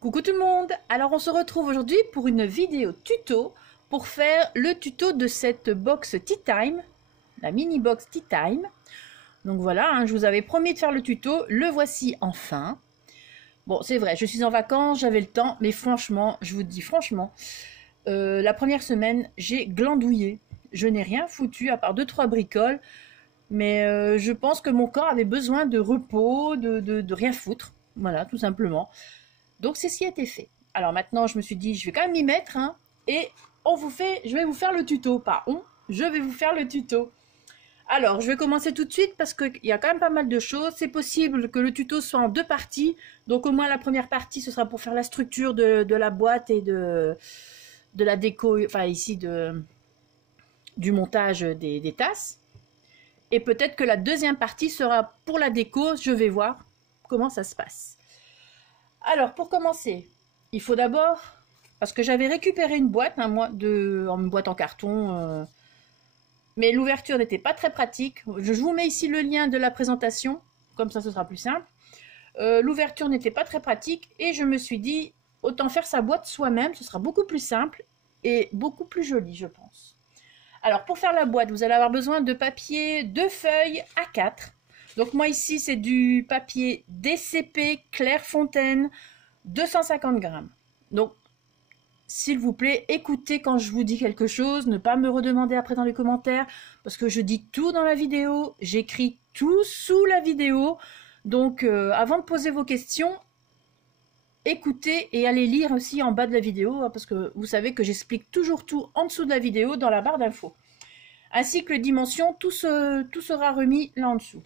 Coucou tout le monde. Alors on se retrouve aujourd'hui pour une vidéo tuto pour faire le tuto de cette box Tea Time, la mini box Tea Time. Donc voilà, je vous avais promis de faire le tuto, le voici enfin. Bon, c'est vrai, je suis en vacances, j'avais le temps, mais franchement, je vous dis franchement, la première semaine, j'ai glandouillé. Je n'ai rien foutu à part 2-3 bricoles, mais je pense que mon corps avait besoin de repos, de rien foutre. Voilà, tout simplement. Donc c'est ce qui a été fait. Alors maintenant, je me suis dit, je vais quand même m'y mettre, et je vais vous faire le tuto. Pas on, je vais vous faire le tuto. Alors, je vais commencer tout de suite parce qu'il y a quand même pas mal de choses. C'est possible que le tuto soit en deux parties. Donc au moins la première partie, ce sera pour faire la structure de la boîte et de la déco, enfin ici du montage des tasses. Et peut-être que la deuxième partie sera pour la déco. Je vais voir comment ça se passe. Alors, pour commencer, il faut d'abord, parce que j'avais récupéré une boîte, une boîte en carton, mais l'ouverture n'était pas très pratique. Je vous mets ici le lien de la présentation, comme ça ce sera plus simple. L'ouverture n'était pas très pratique et je me suis dit, autant faire sa boîte soi-même, ce sera beaucoup plus simple et beaucoup plus joli, je pense. Alors, pour faire la boîte, vous allez avoir besoin de papier, de feuilles A4. Donc moi ici, c'est du papier DCP Clairefontaine, 250 grammes. Donc, s'il vous plaît, écoutez quand je vous dis quelque chose, ne pas me redemander après dans les commentaires, parce que je dis tout dans la vidéo, j'écris tout sous la vidéo. Donc, avant de poser vos questions, écoutez et allez lire aussi en bas de la vidéo, parce que vous savez que j'explique toujours tout en dessous de la vidéo dans la barre d'infos. Ainsi que les dimensions, tout sera remis là en dessous.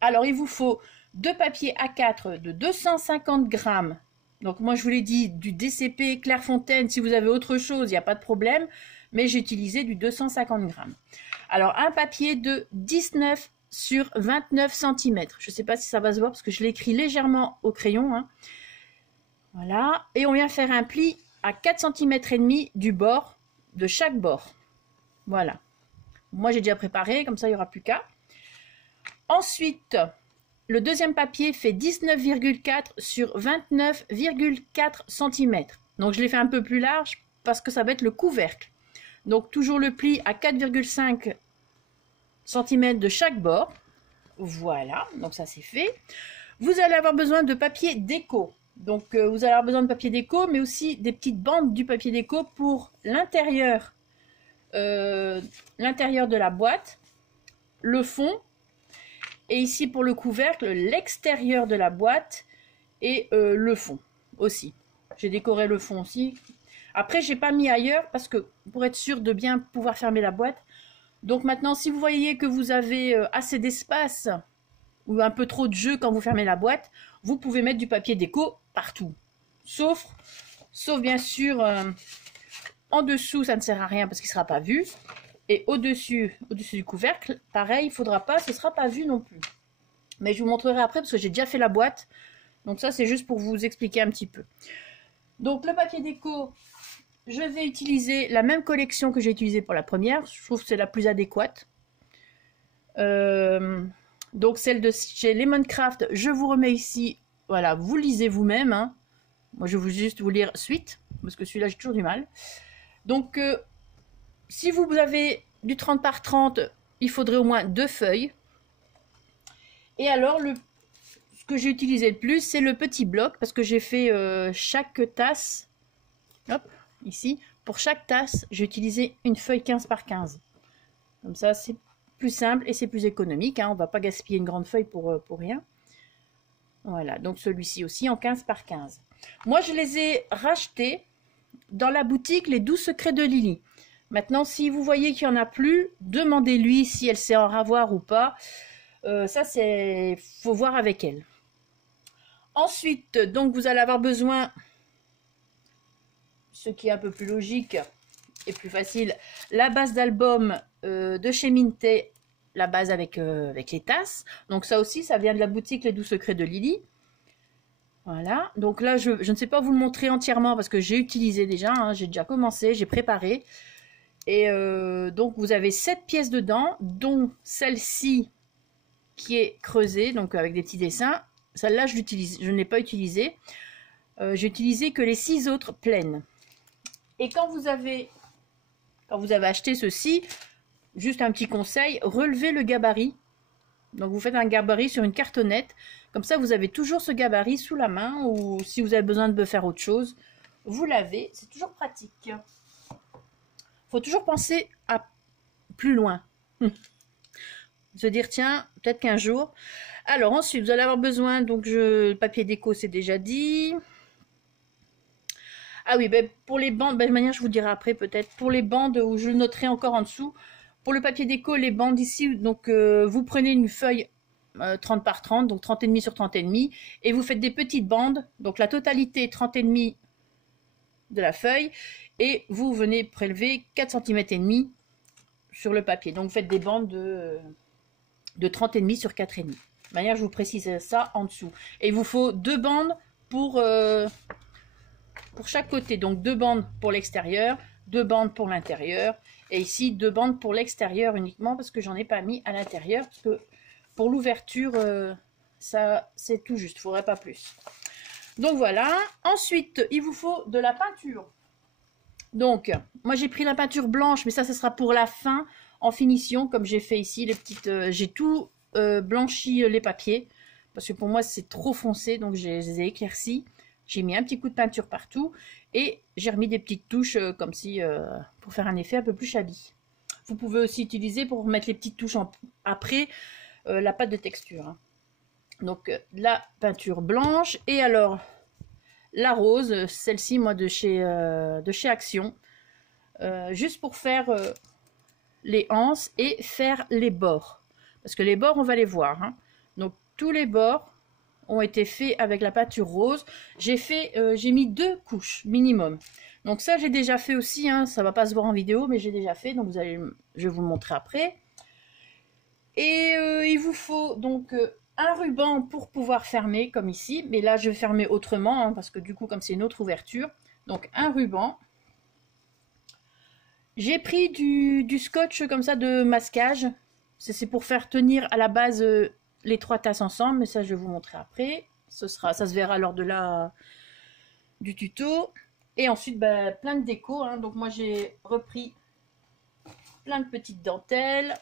Alors, il vous faut deux papiers A4 de 250 grammes. Donc, moi, je vous l'ai dit, du DCP Clairefontaine. Si vous avez autre chose, il n'y a pas de problème. Mais j'ai utilisé du 250 grammes. Alors, un papier de 19 sur 29 cm. Je ne sais pas si ça va se voir parce que je l'ai écrit légèrement au crayon. Voilà. Et on vient faire un pli à 4 cm et demi du bord, de chaque bord. Voilà. Moi, j'ai déjà préparé, comme ça, il n'y aura plus qu'à. Ensuite, le deuxième papier fait 19,4 sur 29,4 cm. Donc, je l'ai fait un peu plus large parce que ça va être le couvercle. Donc, toujours le pli à 4,5 cm de chaque bord. Voilà, donc ça c'est fait. Vous allez avoir besoin de papier déco. Donc, vous allez avoir besoin de papier déco, mais aussi des petites bandes du papier déco pour l'intérieur de la boîte, le fond. Et ici, pour le couvercle, l'extérieur de la boîte et le fond aussi. J'ai décoré le fond aussi. Après, j'ai pas mis ailleurs parce que pour être sûr de bien pouvoir fermer la boîte. Donc maintenant, si vous voyez que vous avez assez d'espace ou un peu trop de jeu quand vous fermez la boîte, vous pouvez mettre du papier déco partout. Sauf bien sûr, en dessous, ça ne sert à rien parce qu'il ne sera pas vu. Et au-dessus du couvercle, pareil, il ne faudra pas, ce ne sera pas vu non plus. Mais je vous montrerai après parce que j'ai déjà fait la boîte. Donc ça, c'est juste pour vous expliquer un petit peu. Donc le papier déco, je vais utiliser la même collection que j'ai utilisée pour la première. Je trouve que c'est la plus adéquate. Donc celle de chez Lemoncraft, je vous remets ici. Voilà, vous lisez vous-même. Moi, je vais juste vous lire suite, parce que celui-là, j'ai toujours du mal. Donc... si vous avez du 30 par 30, il faudrait au moins 2 feuilles. Et alors, ce que j'ai utilisé le plus, c'est le petit bloc, parce que j'ai fait chaque tasse. Hop, ici. Pour chaque tasse, j'ai utilisé une feuille 15 par 15. Comme ça, c'est plus simple et c'est plus économique. On ne va pas gaspiller une grande feuille pour rien. Voilà, donc celui-ci aussi en 15 par 15. Moi, je les ai rachetés dans la boutique Les Doux Secrets de Lily. Maintenant, si vous voyez qu'il n'y en a plus, demandez-lui si elle sait en avoir ou pas. Ça, faut voir avec elle. Ensuite, donc, vous allez avoir besoin, ce qui est un peu plus logique et plus facile, la base d'album de chez Minté, la base avec les tasses. Donc ça aussi, ça vient de la boutique Les Doux Secrets de Lily. Voilà, donc là, je ne sais pas vous le montrer entièrement parce que j'ai utilisé déjà, j'ai déjà commencé, j'ai préparé. Et donc, vous avez 7 pièces dedans, dont celle-ci qui est creusée, donc avec des petits dessins. Celle-là, je ne l'ai pas utilisée. j'ai utilisé que les 6 autres pleines. Et quand vous avez acheté ceci, juste un petit conseil, relevez le gabarit. Donc vous faites un gabarit sur une cartonnette, comme ça vous avez toujours ce gabarit sous la main, ou si vous avez besoin de faire autre chose, vous l'avez, c'est toujours pratique. Il faut toujours penser à plus loin. Se dire tiens, peut-être qu'un jour. Alors ensuite vous allez avoir besoin, donc le papier déco c'est déjà dit. Ah oui, ben, pour les bandes, ben, de manière je vous dirai après peut-être, pour les bandes où je le noterai encore en dessous. Pour le papier déco, les bandes ici, donc vous prenez une feuille 30 par 30, donc 30,5 sur 30,5, et vous faites des petites bandes, donc la totalité 30,5 de la feuille, et vous venez prélever 4 cm et demi sur le papier. Donc vous faites des bandes de 30,5 sur 4,5. De manière, je vous précise ça en dessous. Et il vous faut 2 bandes pour chaque côté, donc 2 bandes pour l'extérieur, 2 bandes pour l'intérieur, et ici 2 bandes pour l'extérieur uniquement parce que j'en ai pas mis à l'intérieur, parce que pour l'ouverture ça c'est tout juste, il ne faudrait pas plus. Donc voilà. Ensuite il vous faut de la peinture. Donc moi j'ai pris la peinture blanche, mais ça ce sera pour la fin en finition, comme j'ai fait ici les petites j'ai tout blanchi les papiers parce que pour moi c'est trop foncé, donc je les ai éclaircis. J'ai mis un petit coup de peinture partout et j'ai remis des petites touches comme si pour faire un effet un peu plus shabby. Vous pouvez aussi utiliser pour mettre les petites touches après la pâte de texture. Hein. Donc la peinture blanche et alors la rose, celle-ci moi de chez Action, juste pour faire les anses et faire les bords. Parce que les bords on va les voir. Hein. Donc tous les bords ont été faits avec la peinture rose. J'ai mis 2 couches minimum. Donc ça j'ai déjà fait aussi, hein, ça va pas se voir en vidéo, mais j'ai déjà fait, donc je vais vous le montrer après. Et il vous faut donc un ruban pour pouvoir fermer comme ici, mais là je vais fermer autrement, hein, parce que du coup comme c'est une autre ouverture, donc un ruban. J'ai pris du scotch comme ça de masquage, c'est pour faire tenir à la base les 3 tasses ensemble, mais ça je vais vous montrer après. Ça se verra lors de du tuto. Et ensuite ben, plein de déco. Hein. Donc moi j'ai repris plein de petites dentelles,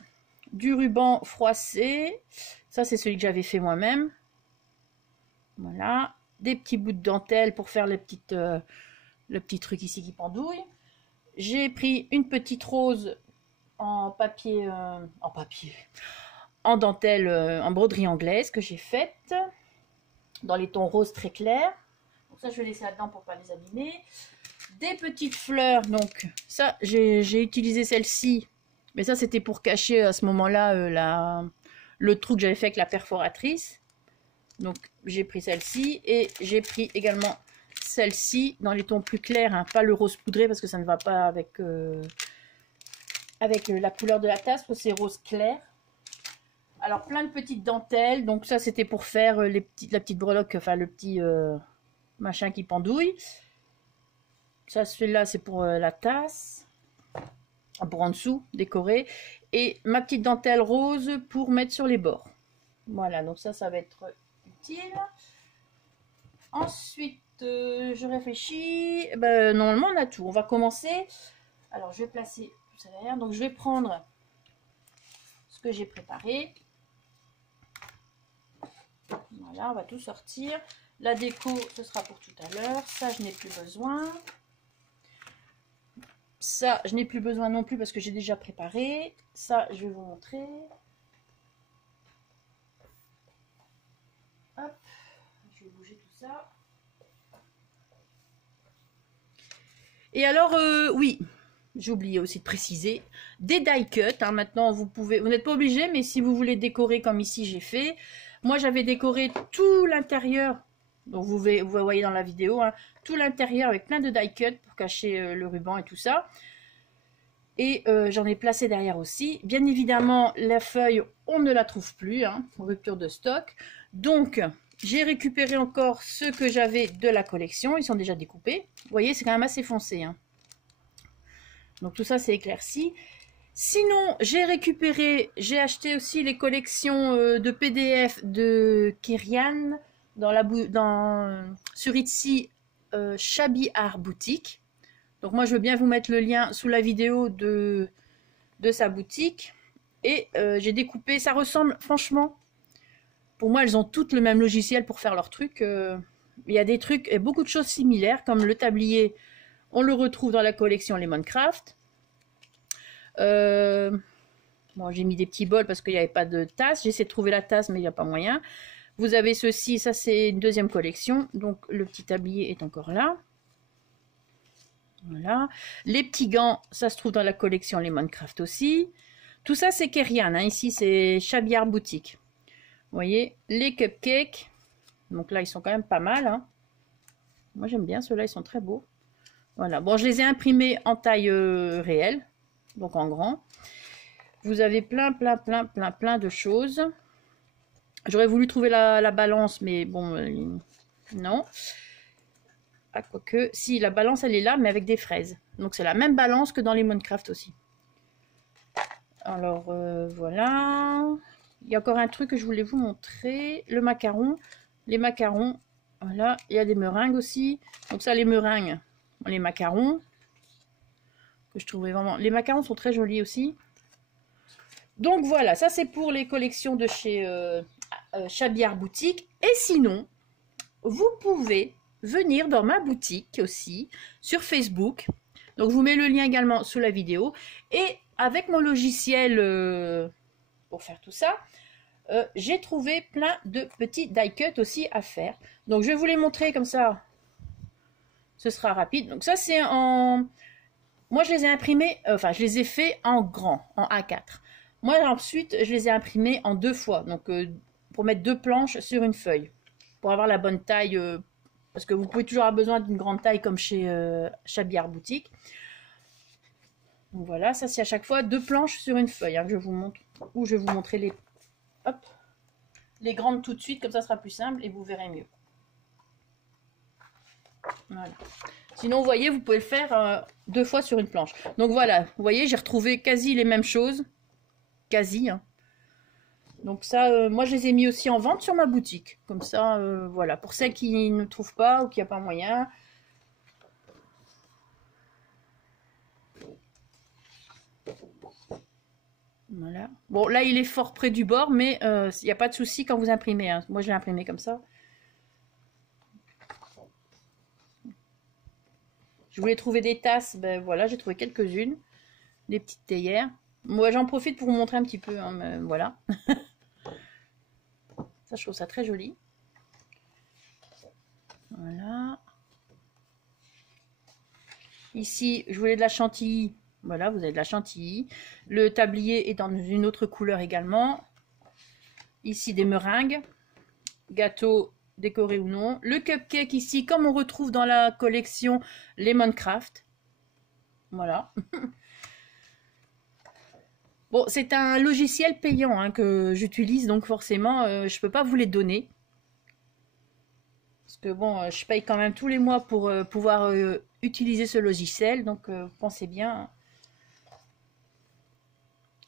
du ruban froissé. Ça c'est celui que j'avais fait moi-même. Voilà, des petits bouts de dentelle pour faire le petit truc ici qui pendouille. J'ai pris une petite rose en papier, en dentelle, en broderie anglaise que j'ai faite dans les tons roses très clairs. Donc ça je vais laisser là-dedans pour pas les abîmer. Des petites fleurs, donc ça j'ai utilisé celle-ci, mais ça c'était pour cacher à ce moment-là le trou que j'avais fait avec la perforatrice. Donc j'ai pris celle-ci et j'ai pris également celle-ci dans les tons plus clairs, hein, pas le rose poudré parce que ça ne va pas avec la couleur de la tasse, parce que c'est rose clair. Alors plein de petites dentelles, donc ça c'était pour faire la petite breloque, enfin le petit machin qui pendouille. Ça celui-là c'est pour la tasse, pour en dessous décorer, et ma petite dentelle rose pour mettre sur les bords. Voilà, donc ça va être utile. Ensuite je réfléchis, ben, normalement on a tout, on va commencer. Alors je vais placer tout ça derrière, donc je vais prendre ce que j'ai préparé. Voilà, on va tout sortir. La déco, ce sera pour tout à l'heure. Ça, je n'ai plus besoin. Ça, je n'ai plus besoin non plus parce que j'ai déjà préparé. Ça, je vais vous montrer. Hop, je vais bouger tout ça. Et alors, oui, j'ai oublié aussi de préciser, des die cut. Hein, maintenant, vous n'êtes pas obligé, mais si vous voulez décorer comme ici, j'ai fait. Moi, j'avais décoré tout l'intérieur, donc vous voyez dans la vidéo, hein, tout l'intérieur avec plein de die cut pour cacher le ruban et tout ça. Et j'en ai placé derrière aussi. Bien évidemment, la feuille, on ne la trouve plus, hein, rupture de stock. Donc, j'ai récupéré encore ceux que j'avais de la collection. Ils sont déjà découpés. Vous voyez, c'est quand même assez foncé. Hein. Donc, tout ça, c'est éclairci. Sinon, j'ai acheté aussi les collections de PDF de Kerian sur Etsy Shabby Art Boutique. Donc moi je veux bien vous mettre le lien sous la vidéo de sa boutique. Et j'ai découpé, ça ressemble franchement, pour moi elles ont toutes le même logiciel pour faire leurs trucs. Il y a des trucs et beaucoup de choses similaires, comme le tablier, on le retrouve dans la collection Lemoncraft. Bon, j'ai mis des petits bols parce qu'il n'y avait pas de tasse. J'ai essayé de trouver la tasse, mais il n'y a pas moyen. Vous avez ceci, ça c'est une deuxième collection. Donc le petit tablier est encore là. Voilà. Les petits gants, ça se trouve dans la collection Lemoncraft aussi. Tout ça c'est Kerian. Hein. Ici c'est Shabby Art Boutique. Vous voyez, les cupcakes. Donc là ils sont quand même pas mal. Hein. Moi j'aime bien ceux-là, ils sont très beaux. Voilà. Bon, je les ai imprimés en taille réelle. Donc en grand. Vous avez plein de choses. J'aurais voulu trouver la balance, mais bon, non. Ah, quoique, si, la balance, elle est là, mais avec des fraises. Donc, c'est la même balance que dans les Lemoncraft aussi. Alors, voilà. Il y a encore un truc que je voulais vous montrer. Le macaron. Les macarons. Voilà. Il y a des meringues aussi. Donc, ça, les meringues, les macarons. Que je trouvais vraiment... Les macarons sont très jolis aussi. Donc voilà, ça c'est pour les collections de chez Shabby Art Boutique. Et sinon, vous pouvez venir dans ma boutique aussi, sur Facebook. Donc je vous mets le lien également sous la vidéo. Et avec mon logiciel pour faire tout ça, j'ai trouvé plein de petits die cuts aussi à faire. Donc je vais vous les montrer comme ça, ce sera rapide. Donc ça c'est en... Moi je les ai imprimés, enfin je les ai fait en grand, en A4. Moi, ensuite, je les ai imprimés en 2 fois. Donc, pour mettre 2 planches sur une feuille. Pour avoir la bonne taille. Parce que vous pouvez toujours avoir besoin d'une grande taille comme chez Shabby Art Boutique. Donc voilà, ça c'est à chaque fois 2 planches sur une feuille. Hein, que je vous montre. Ou je vais vous montrer les, hop, les grandes tout de suite. Comme ça sera plus simple et vous verrez mieux. Voilà. Sinon, vous voyez, vous pouvez le faire 2 fois sur une planche. Donc voilà, vous voyez, j'ai retrouvé quasi les mêmes choses. Quasi, hein. Donc ça, moi je les ai mis aussi en vente sur ma boutique. Comme ça, voilà. Pour celles qui ne trouvent pas ou qui n'ont pas moyen. Voilà. Bon, là il est fort près du bord, mais il n'y a pas de souci quand vous imprimez. Hein. Moi je l'ai imprimé comme ça. Je voulais trouver des tasses, ben voilà, j'ai trouvé quelques-unes. Des petites théières. Moi j'en profite pour vous montrer un petit peu, hein, mais voilà. Ça, je trouve ça très joli. Voilà. Ici, je voulais de la chantilly. Voilà, vous avez de la chantilly. Le tablier est dans une autre couleur également. Ici, des meringues. Gâteau décoré ou non. Le cupcake ici, comme on retrouve dans la collection Lemoncraft. Voilà. Bon, c'est un logiciel payant hein, que j'utilise, donc forcément, je ne peux pas vous les donner. Parce que bon, je paye quand même tous les mois pour pouvoir utiliser ce logiciel, donc pensez bien.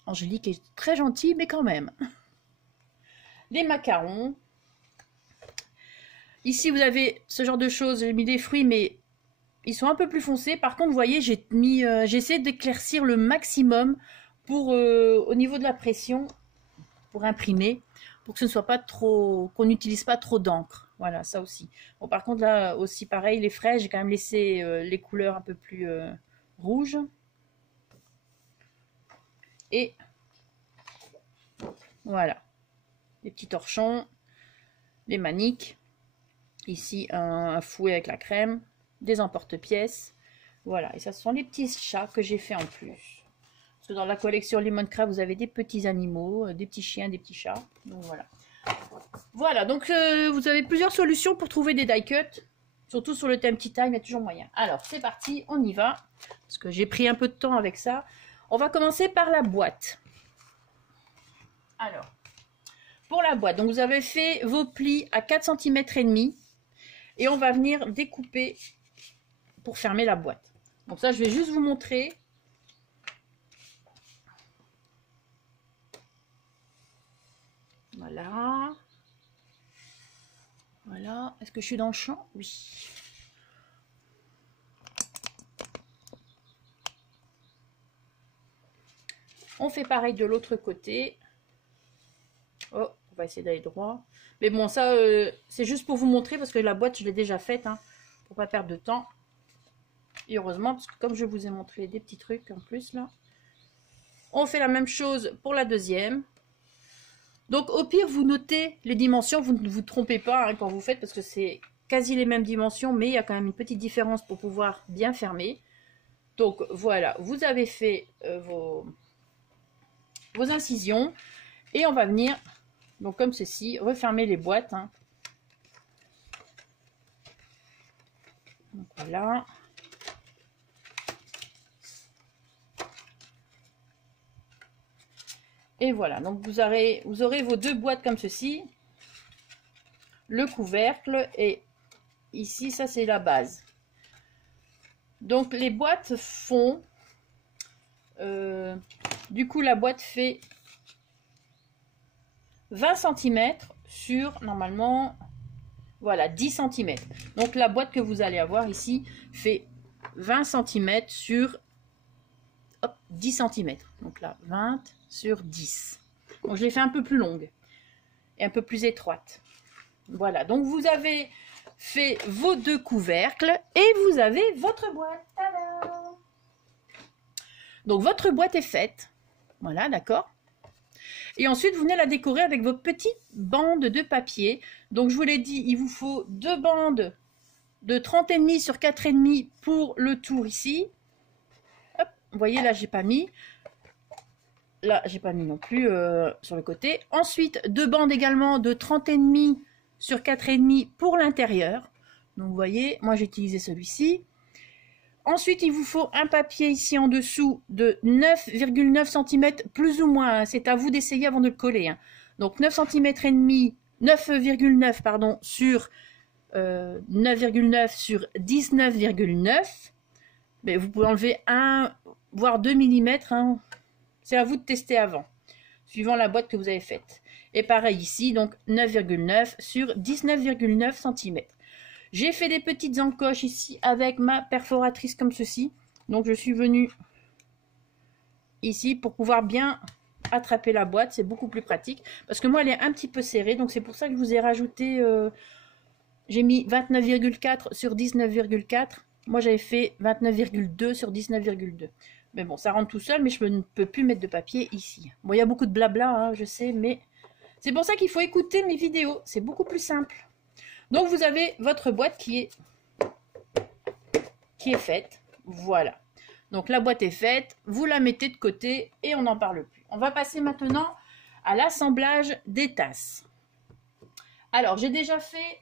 Angélique est très gentille, mais quand même. Les macarons. Ici, vous avez ce genre de choses. J'ai mis des fruits, mais ils sont un peu plus foncés. Par contre, vous voyez, j'ai essayé d'éclaircir le maximum pour au niveau de la pression, pour imprimer, pour que ce ne soit pas trop, qu'on n'utilise pas trop d'encre. Voilà, ça aussi. Bon, par contre, là aussi, pareil, les fraises, j'ai quand même laissé les couleurs un peu plus rouges. Et voilà, les petits torchons, les maniques. Ici, un fouet avec la crème, des emporte-pièces. Voilà, et ça, ce sont les petits chats que j'ai fait en plus. Parce que dans la collection Lemoncraft, vous avez des petits animaux, des petits chiens, des petits chats. Donc voilà. Voilà, donc vous avez plusieurs solutions pour trouver des die cuts. Surtout sur le thème Tea Time, il y a toujours moyen. Alors, c'est parti, on y va. Parce que j'ai pris un peu de temps avec ça. On va commencer par la boîte. Alors, pour la boîte, donc vous avez fait vos plis à 4 cm et demi. Et on va venir découper pour fermer la boîte. Donc ça, je vais juste vous montrer. Voilà. Voilà. Est-ce que je suis dans le champ? Oui. On fait pareil de l'autre côté. Oh, on va essayer d'aller droit. Mais bon, ça, c'est juste pour vous montrer parce que la boîte, je l'ai déjà faite, hein, pour pas perdre de temps. Et heureusement, parce que comme je vous ai montré des petits trucs en plus, là. On fait la même chose pour la deuxième. Donc, au pire, vous notez les dimensions. Vous ne vous trompez pas hein, quand vous faites parce que c'est quasi les mêmes dimensions, mais il y a quand même une petite différence pour pouvoir bien fermer. Donc, voilà, vous avez fait vos incisions. Et on va venir, donc comme ceci, refermer les boîtes. Hein. Donc, voilà. Et voilà, donc vous aurez vos deux boîtes comme ceci. Le couvercle et ici, ça c'est la base. Donc les boîtes font... du coup, la boîte fait 20 cm sur, normalement, voilà, 10 cm. Donc la boîte que vous allez avoir ici fait 20 cm sur hop, 10 cm. Donc là, 20 sur 10. Donc je l'ai fait un peu plus longue et un peu plus étroite. Voilà, donc vous avez fait vos deux couvercles et vous avez votre boîte. Tadam! Donc votre boîte est faite. Voilà, d'accord. Et ensuite, vous venez la décorer avec vos petites bandes de papier. Donc je vous l'ai dit, il vous faut deux bandes de 30,5 sur 4,5 pour le tour ici. Hop, vous voyez, là, j'ai pas mis. Là, j'ai pas mis non plus sur le côté. Ensuite, deux bandes également de 30,5 sur 4,5 pour l'intérieur. Donc, vous voyez, moi, j'ai utilisé celui-ci. Ensuite, il vous faut un papier ici en dessous de 9,9 cm plus ou moins. Hein. C'est à vous d'essayer avant de le coller. Hein. Donc, 9 cm et demi, 9,9 pardon, sur 9,9 sur 19,9. Mais vous pouvez enlever 1 voire 2 mm. Hein. C'est à vous de tester avant, suivant la boîte que vous avez faite. Et pareil ici, donc 9,9 sur 19,9 cm. J'ai fait des petites encoches ici avec ma perforatrice comme ceci. Donc je suis venue ici pour pouvoir bien attraper la boîte. C'est beaucoup plus pratique. Parce que moi, elle est un petit peu serrée. Donc c'est pour ça que je vous ai rajouté... j'ai mis 29,4 sur 19,4. Moi, j'avais fait 29,2 sur 19,2. Mais bon, ça rentre tout seul, mais je ne peux plus mettre de papier ici. Bon, il y a beaucoup de blabla, hein, je sais, mais c'est pour ça qu'il faut écouter mes vidéos. C'est beaucoup plus simple. Donc, vous avez votre boîte qui est faite. Voilà. Donc, la boîte est faite. Vous la mettez de côté et on n'en parle plus. On va passer maintenant à l'assemblage des tasses. Alors, j'en ai déjà fait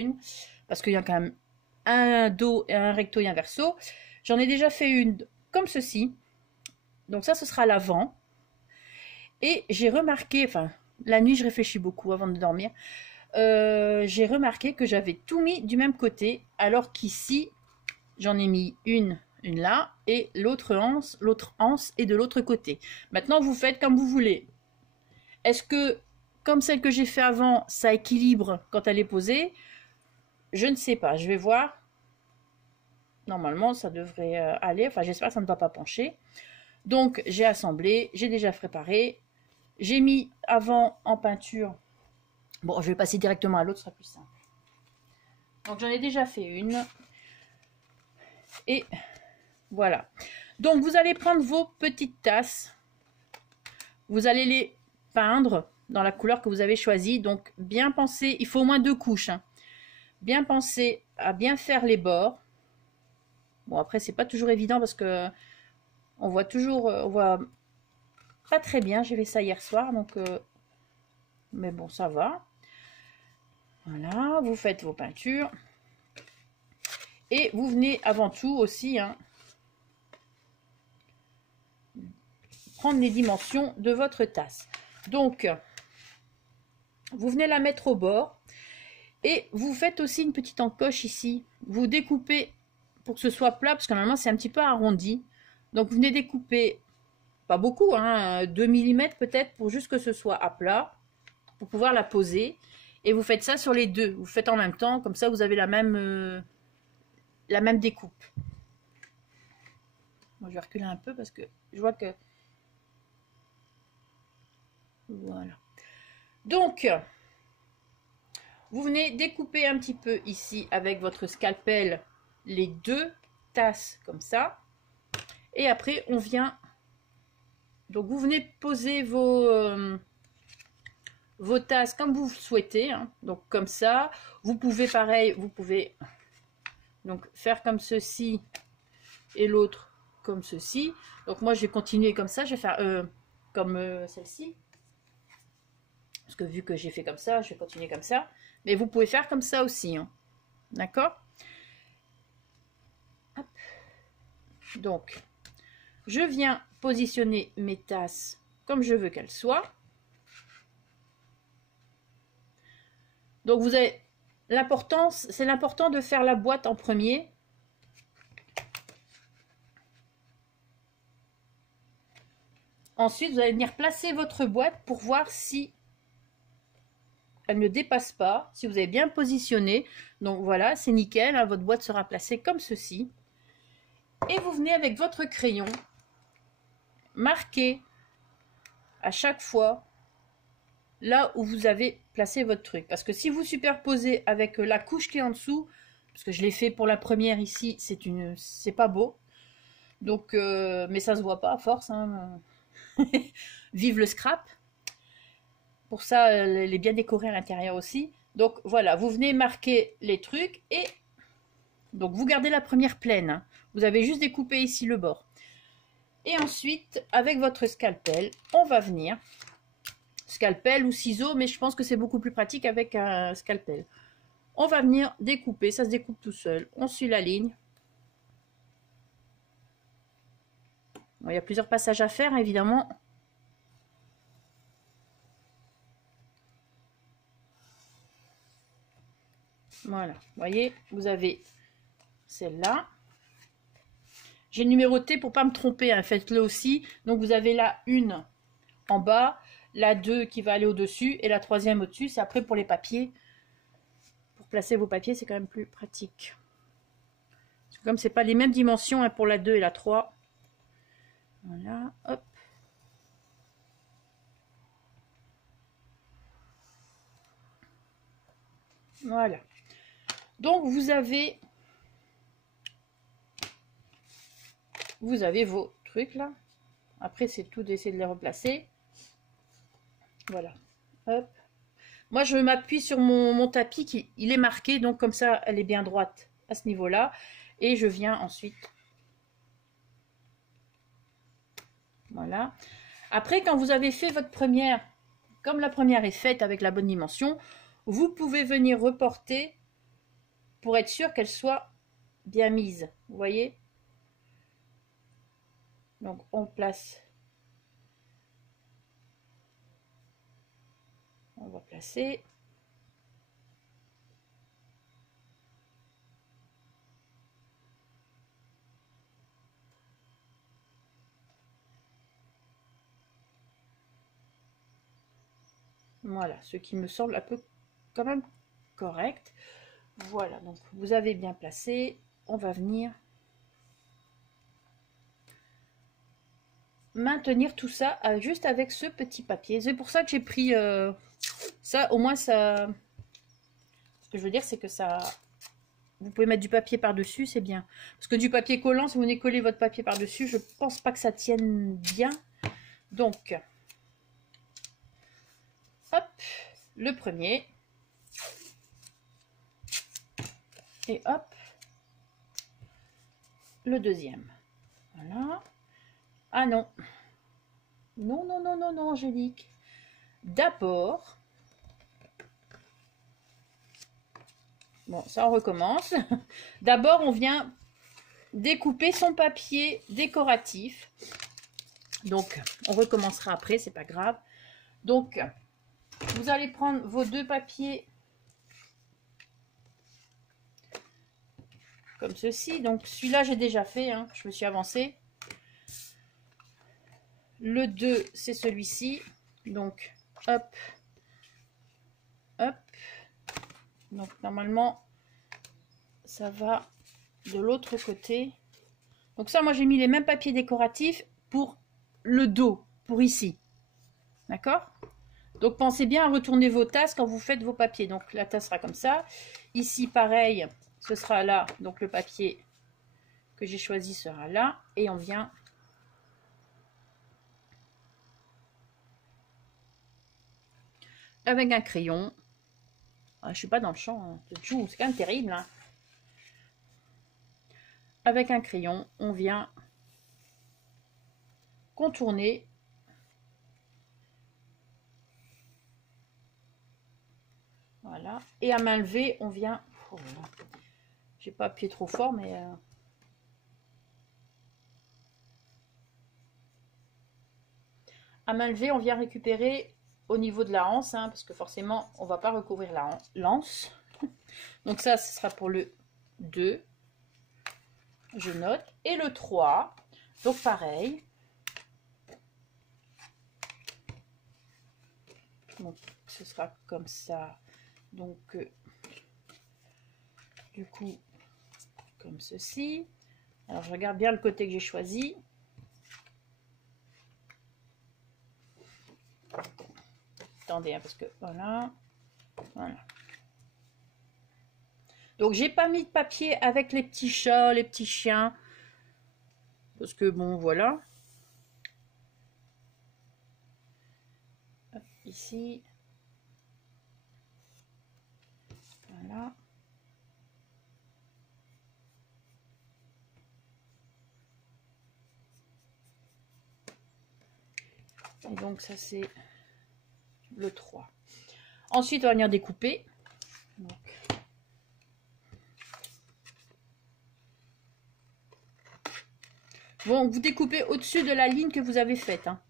une, parce qu'il y a quand même un dos, un recto et un verso. J'en ai déjà fait une comme ceci. Donc ça, ce sera l'avant. Et j'ai remarqué, enfin, la nuit, je réfléchis beaucoup avant de dormir. J'ai remarqué que j'avais tout mis du même côté, alors qu'ici, j'en ai mis une là, et l'autre anse est de l'autre côté. Maintenant, vous faites comme vous voulez. Est-ce que, comme celle que j'ai fait avant, ça équilibre quand elle est posée? Je ne sais pas, je vais voir. Normalement, ça devrait aller. Enfin, j'espère que ça ne va pas pencher. Donc, j'ai assemblé. J'ai déjà préparé. J'ai mis avant en peinture. Bon, je vais passer directement à l'autre, ce sera plus simple. Donc, j'en ai déjà fait une. Et voilà. Donc, vous allez prendre vos petites tasses. Vous allez les peindre dans la couleur que vous avez choisie. Donc, bien penser. Il faut au moins 2 couches. Hein. Bien penser à bien faire les bords. Bon, après, c'est pas toujours évident parce que on voit pas très bien. J'ai fait ça hier soir, donc mais bon, ça va. Voilà, vous faites vos peintures et vous venez avant tout aussi hein, prendre les dimensions de votre tasse. Donc, vous venez la mettre au bord et vous faites aussi une petite encoche ici. Vous découpez pour que ce soit plat, parce que normalement c'est un petit peu arrondi. Donc vous venez découper, pas beaucoup, hein, 2 mm peut-être, pour juste que ce soit à plat, pour pouvoir la poser. Et vous faites ça sur les deux, vous faites en même temps, comme ça vous avez la même découpe. Moi, je vais reculer un peu parce que je vois que... Voilà. Donc, vous venez découper un petit peu ici avec votre scalpel les 2 tasses comme ça. Et après, on vient... Donc, vous venez poser vos tasses comme vous souhaitez. Hein. Donc, comme ça. Vous pouvez, pareil, vous pouvez donc faire comme ceci et l'autre comme ceci. Donc, moi, je vais continuer comme ça. Je vais faire comme celle-ci. Parce que vu que j'ai fait comme ça, je vais continuer comme ça. Mais vous pouvez faire comme ça aussi. Hein. D'accord? Donc, je viens positionner mes tasses comme je veux qu'elles soient. Donc, vous avez l'importance, c'est l'important de faire la boîte en premier. Ensuite, vous allez venir placer votre boîte pour voir si elle ne dépasse pas, si vous avez bien positionné. Donc voilà, c'est nickel, hein, votre boîte sera placée comme ceci. Et vous venez avec votre crayon marquer à chaque fois là où vous avez placé votre truc. Parce que si vous superposez avec la couche qui est en dessous, parce que je l'ai fait pour la première ici, c'est pas beau. Donc, mais ça se voit pas à force. Hein. Vive le scrap. Pour ça, elle est bien décorée à l'intérieur aussi. Donc voilà, vous venez marquer les trucs et donc vous gardez la première pleine. Hein. Vous avez juste découpé ici le bord. Et ensuite, avec votre scalpel, on va venir, scalpel ou ciseaux, mais je pense que c'est beaucoup plus pratique avec un scalpel. On va venir découper, ça se découpe tout seul. On suit la ligne. Bon, il y a plusieurs passages à faire, évidemment. Voilà, vous voyez, vous avez celle-là. J'ai numéroté pour pas me tromper, hein, faites-le aussi. Donc vous avez la 1 en bas, la 2 qui va aller au-dessus et la 3e au-dessus. C'est après pour les papiers. Pour placer vos papiers, c'est quand même plus pratique. Comme c'est pas les mêmes dimensions hein, pour la 2 et la 3. Voilà, hop. Voilà. Donc vous avez vos trucs là. Après c'est tout d'essayer de les replacer. Voilà. Hop. Moi je m'appuie sur mon tapis qui il est marqué donc comme ça elle est bien droite à ce niveau là. Et je viens ensuite. Voilà. Après quand vous avez fait votre première, comme la première est faite avec la bonne dimension, vous pouvez venir reporter pour être sûr qu'elle soit bien mise. Vous voyez? Donc on place. On va placer. Voilà, ce qui me semble un peu quand même correct. Voilà, donc vous avez bien placé. On va venir maintenir tout ça juste avec ce petit papier. C'est pour ça que j'ai pris ça. Au moins, ça... Ce que je veux dire, c'est que ça... Vous pouvez mettre du papier par-dessus, c'est bien. Parce que du papier collant, si vous venez coller votre papier par-dessus, je pense pas que ça tienne bien. Donc, hop, le premier. Et hop, le deuxième. Voilà. Ah non. Non, non, non, non, non, Angélique. D'abord... Bon, ça on recommence. D'abord, on vient découper son papier décoratif. Donc, on recommencera après, c'est pas grave. Donc, vous allez prendre vos 2 papiers comme ceci. Donc, celui-là, j'ai déjà fait, hein, je me suis avancée. Le 2, c'est celui-ci. Donc, hop, hop. Donc, normalement, ça va de l'autre côté. Donc ça, moi j'ai mis les mêmes papiers décoratifs pour le dos, pour ici. D'accord? Donc pensez bien à retourner vos tasses quand vous faites vos papiers. Donc la tasse sera comme ça. Ici pareil, ce sera là. Donc le papier que j'ai choisi sera là. Et on vient avec un crayon. Ah, je suis pas dans le champ, hein. C'est quand même terrible. Hein. Avec un crayon, on vient contourner. Voilà. Et à main levée, on vient... Oh, j'ai pas appuyé trop fort, mais... À main levée, on vient récupérer au niveau de la anse, hein, parce que forcément, on va pas recouvrir la l'anse. Donc ça, ce sera pour le 2. Je note. Et le 3. Donc pareil. Donc ce sera comme ça. Donc du coup, comme ceci. Alors je regarde bien le côté que j'ai choisi. Attendez, hein, parce que voilà. Voilà. Donc j'ai pas mis de papier avec les petits chats, les petits chiens. Parce que bon, voilà. Hop, ici. Voilà. Et donc ça c'est le 3. Ensuite on va venir découper. Donc, bon, vous découpez au-dessus de la ligne que vous avez faite. Hein.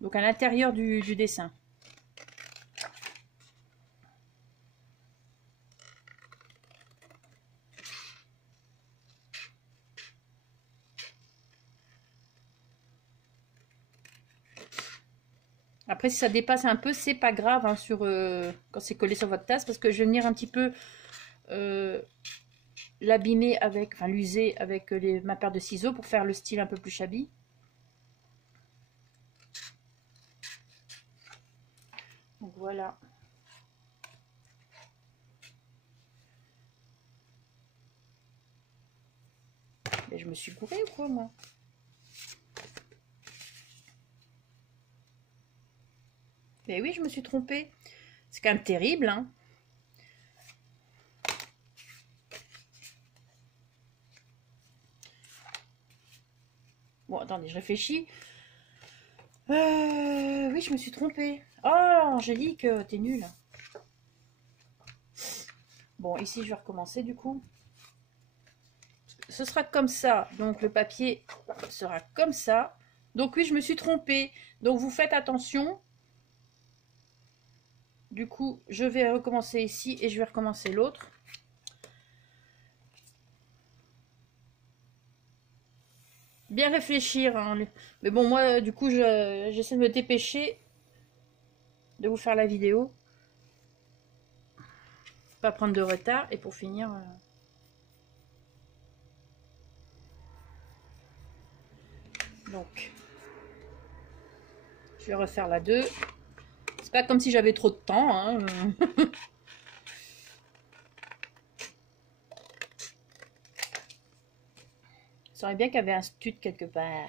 Donc à l'intérieur du dessin. Après, si ça dépasse un peu, c'est pas grave hein, quand c'est collé sur votre tasse, parce que je vais venir un petit peu l'abîmer avec, enfin l'user avec ma paire de ciseaux pour faire le style un peu plus shabby. Donc voilà. Mais je me suis gourée ou quoi, moi? Mais oui, je me suis trompée. C'est quand même terrible, hein. Bon, attendez, je réfléchis. Oui, je me suis trompée. Oh, Angélique, t'es nulle. Bon, ici, je vais recommencer, du coup. Ce sera comme ça. Donc, le papier sera comme ça. Donc, oui, je me suis trompée. Donc, vous faites attention. Du coup, je vais recommencer ici et je vais recommencer l'autre. Bien réfléchir. Hein. Mais bon, moi, du coup, j'essaie de me dépêcher de vous faire la vidéo. Pas prendre de retard. Et pour finir... Donc, je vais refaire la 2. C'est pas comme si j'avais trop de temps. Hein. Ça aurait bien qu'il y avait un stud quelque part.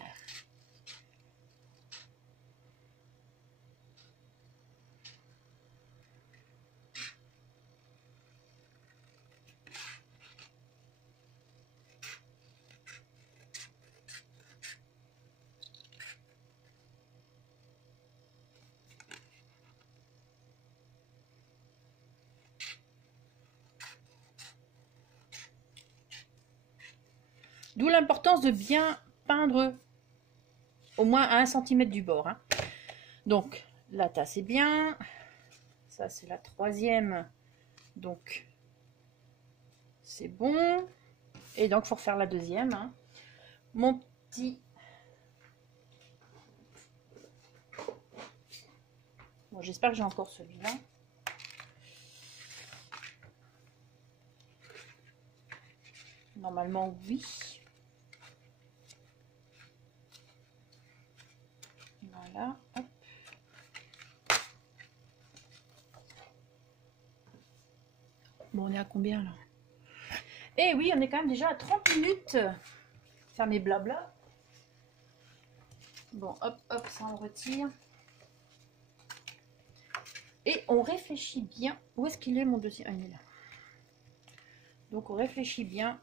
D'où l'importance de bien peindre au moins à 1 cm du bord. Hein. Donc, la tasse est bien. Ça, c'est la 3e. Donc, c'est bon. Et donc, il faut refaire la 2e. Hein. Mon petit... Bon, j'espère que j'ai encore celui-là. Normalement, oui. Voilà. Hop. Bon, on est à combien là? Eh oui, on est quand même déjà à 30 minutes. Faire mes blabla. Bon, hop, hop, ça on retire. Et on réfléchit bien. Où est-ce qu'il est mon dossier? Ah, il est là. Donc on réfléchit bien.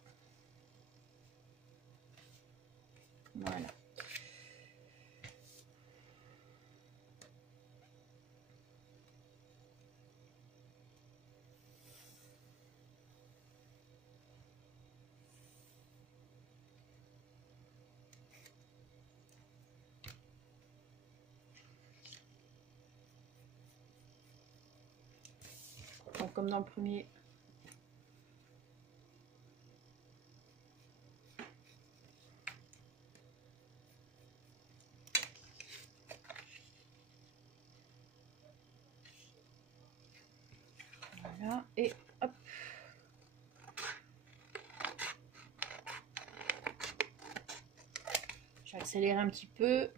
Voilà. Donc, comme dans le premier. Voilà, et hop. Je vais accélérer un petit peu.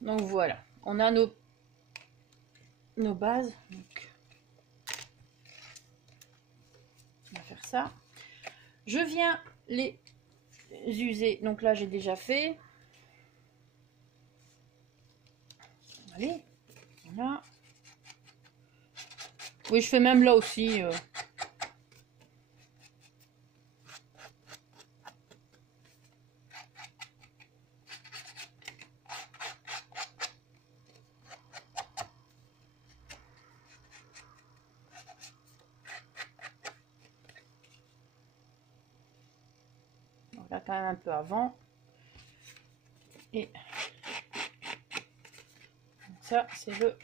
Donc voilà, on a nos bases. Donc, on va faire ça. Je viens les user. Donc là, j'ai déjà fait. Allez, voilà. Oui, je fais même là aussi. Là, quand même un peu avant. Et ça, c'est le...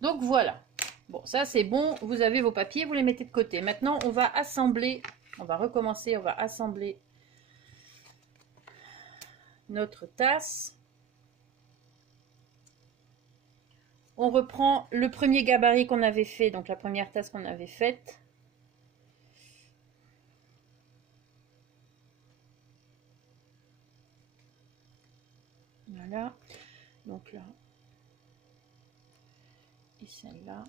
Donc voilà. Bon, ça c'est bon. Vous avez vos papiers, vous les mettez de côté. Maintenant, on va assembler. On va recommencer. On va assembler notre tasse. On reprend le premier gabarit qu'on avait fait, donc la première tasse qu'on avait faite. Voilà. Donc là. Et celle-là.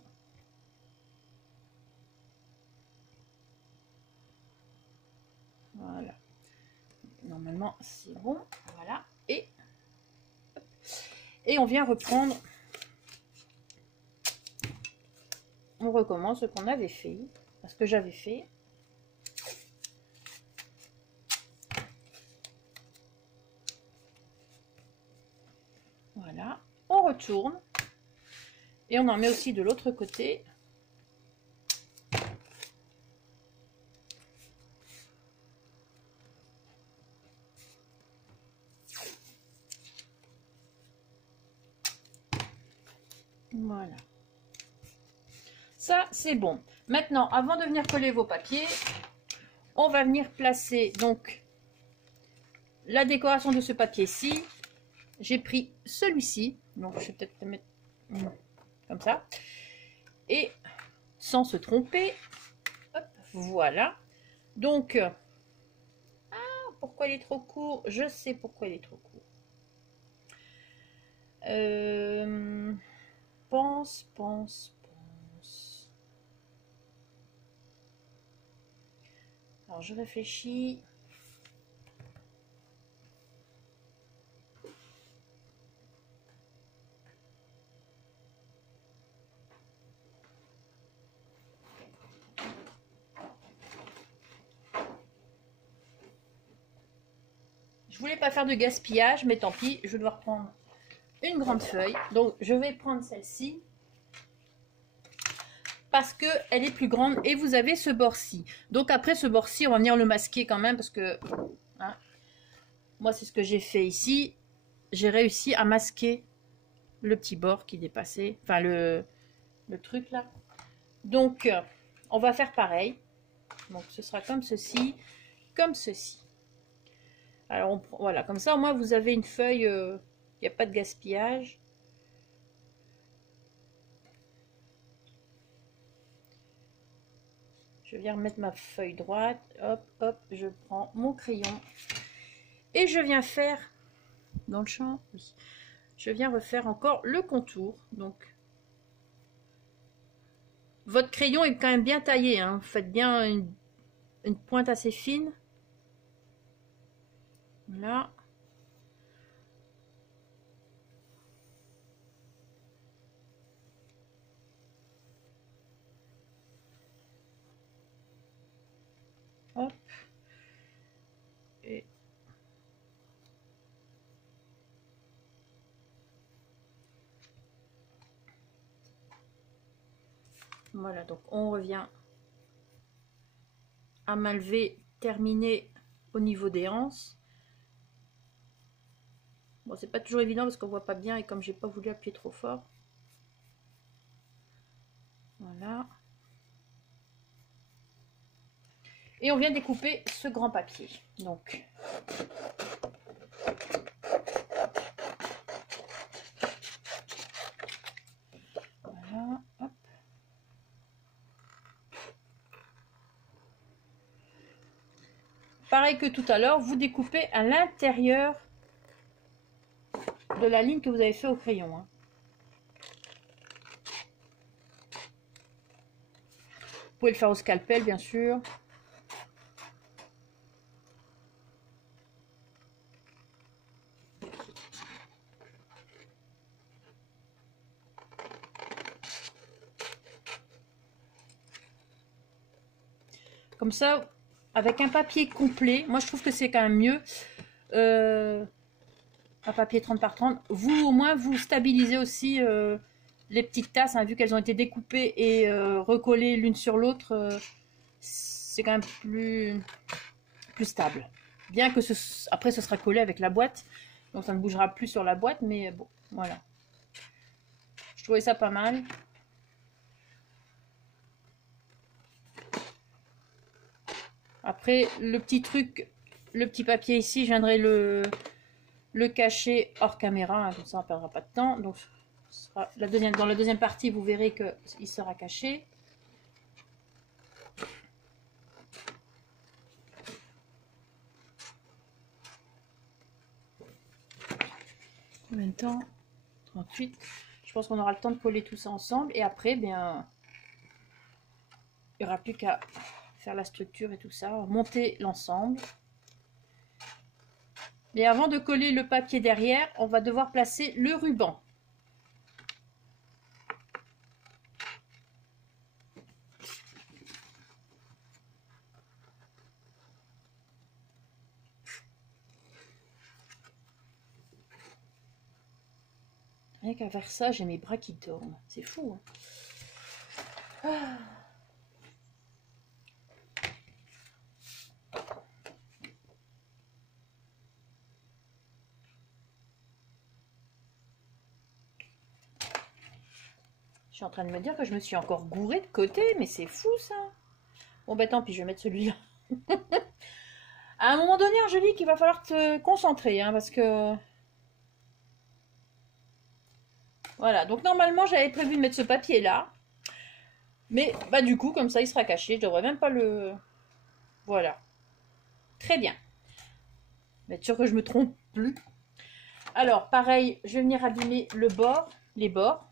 Voilà. Normalement, c'est bon. Voilà. Et on vient reprendre. On recommence ce qu'on avait fait. Ce que j'avais fait. Voilà. On retourne. Et on en met aussi de l'autre côté. Voilà. Ça, c'est bon. Maintenant, avant de venir coller vos papiers, on va venir placer donc la décoration de ce papier-ci. J'ai pris celui-ci. Donc, je vais peut-être le mettre comme ça. Et sans se tromper, hop, voilà. Donc, pourquoi il est trop court? Je sais pourquoi il est trop court. Pense. Alors, je réfléchis. Je voulais pas faire de gaspillage, mais tant pis, je dois reprendre une grande feuille. Donc je vais prendre celle-ci parce que elle est plus grande et vous avez ce bord-ci. Donc après ce bord-ci, on va venir le masquer quand même parce que hein, moi c'est ce que j'ai fait ici. J'ai réussi à masquer le petit bord qui dépassait, enfin le truc là. Donc on va faire pareil. Donc ce sera comme ceci, comme ceci. Alors voilà, comme ça au moins vous avez une feuille, il n'y a pas de gaspillage. Je viens remettre ma feuille droite, hop, hop, je prends mon crayon et je viens faire, dans le champ, oui, je viens refaire encore le contour. Donc, votre crayon est quand même bien taillé, hein. Faites bien une pointe assez fine. Voilà. Hop. Et voilà, donc on revient à main levée, terminé au niveau des anses. Bon, c'est pas toujours évident parce qu'on voit pas bien et comme j'ai pas voulu appuyer trop fort. Voilà. Et on vient découper ce grand papier. Donc, voilà, hop. Pareil que tout à l'heure, vous découpez à l'intérieur de la ligne que vous avez fait au crayon. Hein. Vous pouvez le faire au scalpel, bien sûr. Comme ça, avec un papier complet, moi je trouve que c'est quand même mieux. Un papier 30 par 30. Vous, au moins, vous stabilisez aussi les petites tasses, hein, vu qu'elles ont été découpées et recollées l'une sur l'autre. C'est quand même plus stable. Bien que après, ce sera collé avec la boîte. Donc, ça ne bougera plus sur la boîte. Mais bon, voilà. Je trouvais ça pas mal. Après, le petit truc, le petit papier ici, je viendrai le cacher hors caméra. Hein, comme ça, on ne perdra pas de temps. Donc, dans la deuxième partie, vous verrez qu'il sera caché. En même temps, 38. Je pense qu'on aura le temps de coller tout ça ensemble. Et après, bien, il n'y aura plus qu'à faire la structure et tout ça. Monter l'ensemble. Et avant de coller le papier derrière, on va devoir placer le ruban. Rien qu'à faire ça, j'ai mes bras qui tournent. C'est fou. Hein. Ah. Je suis en train de me dire que je me suis encore gourée de côté, mais c'est fou ça. Bon bah tant pis, je vais mettre celui-là. À un moment donné, Angélique, il va falloir te concentrer, hein, parce que... Voilà, donc normalement, j'avais prévu de mettre ce papier-là. Mais, bah du coup, comme ça, il sera caché. Je devrais même pas le... Voilà. Très bien. Être sûr que je me trompe plus. Alors, pareil, je vais venir abîmer le bord, les bords.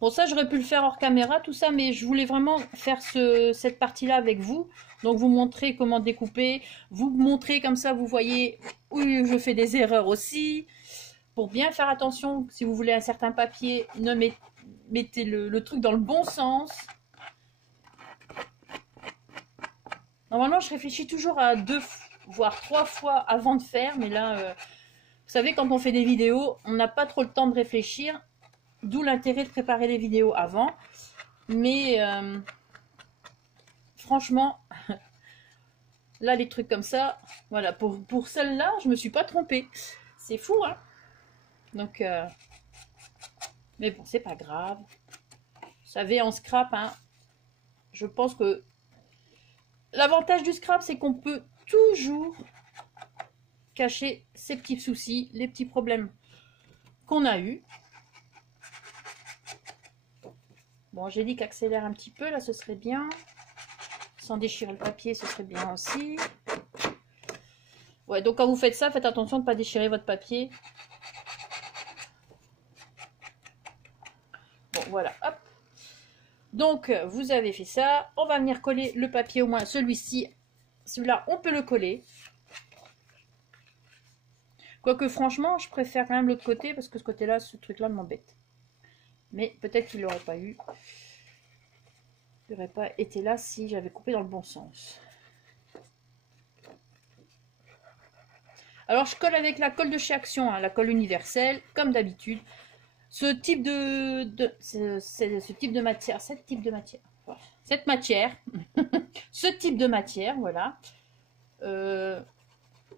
Bon, ça, j'aurais pu le faire hors caméra, tout ça, mais je voulais vraiment faire cette partie-là avec vous. Donc, vous montrer comment découper. Vous montrer comme ça, vous voyez où je fais des erreurs aussi. Pour bien faire attention, si vous voulez un certain papier, mettez le truc dans le bon sens. Normalement, je réfléchis toujours à deux... voire 3 fois avant de faire. Mais là, vous savez, quand on fait des vidéos, on n'a pas trop le temps de réfléchir. D'où l'intérêt de préparer les vidéos avant. Mais franchement, là, les trucs comme ça, voilà, pour celle-là, je me suis pas trompée. C'est fou, hein. Donc, mais bon, c'est pas grave. Vous savez, en scrap, hein, je pense que l'avantage du scrap, c'est qu'on peut toujours cacher ces petits soucis, les petits problèmes qu'on a eus. Bon, j'ai dit qu'accélère un petit peu, là, ce serait bien. Sans déchirer le papier, ce serait bien aussi. Ouais, donc quand vous faites ça, faites attention de ne pas déchirer votre papier. Bon, voilà, hop. Donc, vous avez fait ça. On va venir coller le papier, au moins celui-ci. Celui-là, on peut le coller. Quoique, franchement, je préfère quand même l'autre côté, parce que ce côté-là, ce truc-là m'embête. Mais peut-être qu'il n'aurait pas eu. Il n'aurait pas été là si j'avais coupé dans le bon sens. Alors, je colle avec la colle de chez Action, hein, la colle universelle, comme d'habitude. Ce type ce type de matière, ce type de matière, voilà.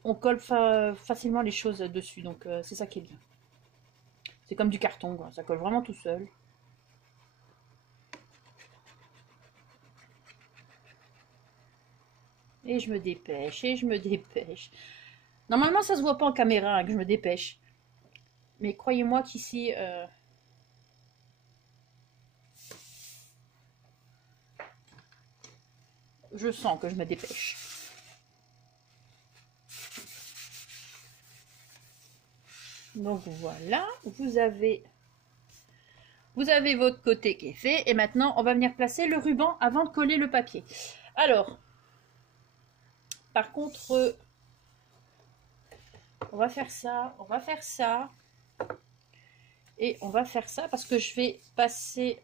On colle facilement les choses dessus, donc c'est ça qui est bien. C'est comme du carton, quoi. Ça colle vraiment tout seul. Et je me dépêche, et je me dépêche. Normalement, ça se voit pas en caméra, hein, que je me dépêche. Mais croyez-moi qu'ici... je sens que je me dépêche. Donc voilà, vous avez votre côté qui est fait. Et maintenant, on va venir placer le ruban avant de coller le papier. Alors, par contre, on va faire ça, on va faire ça. Et on va faire ça parce que je vais passer...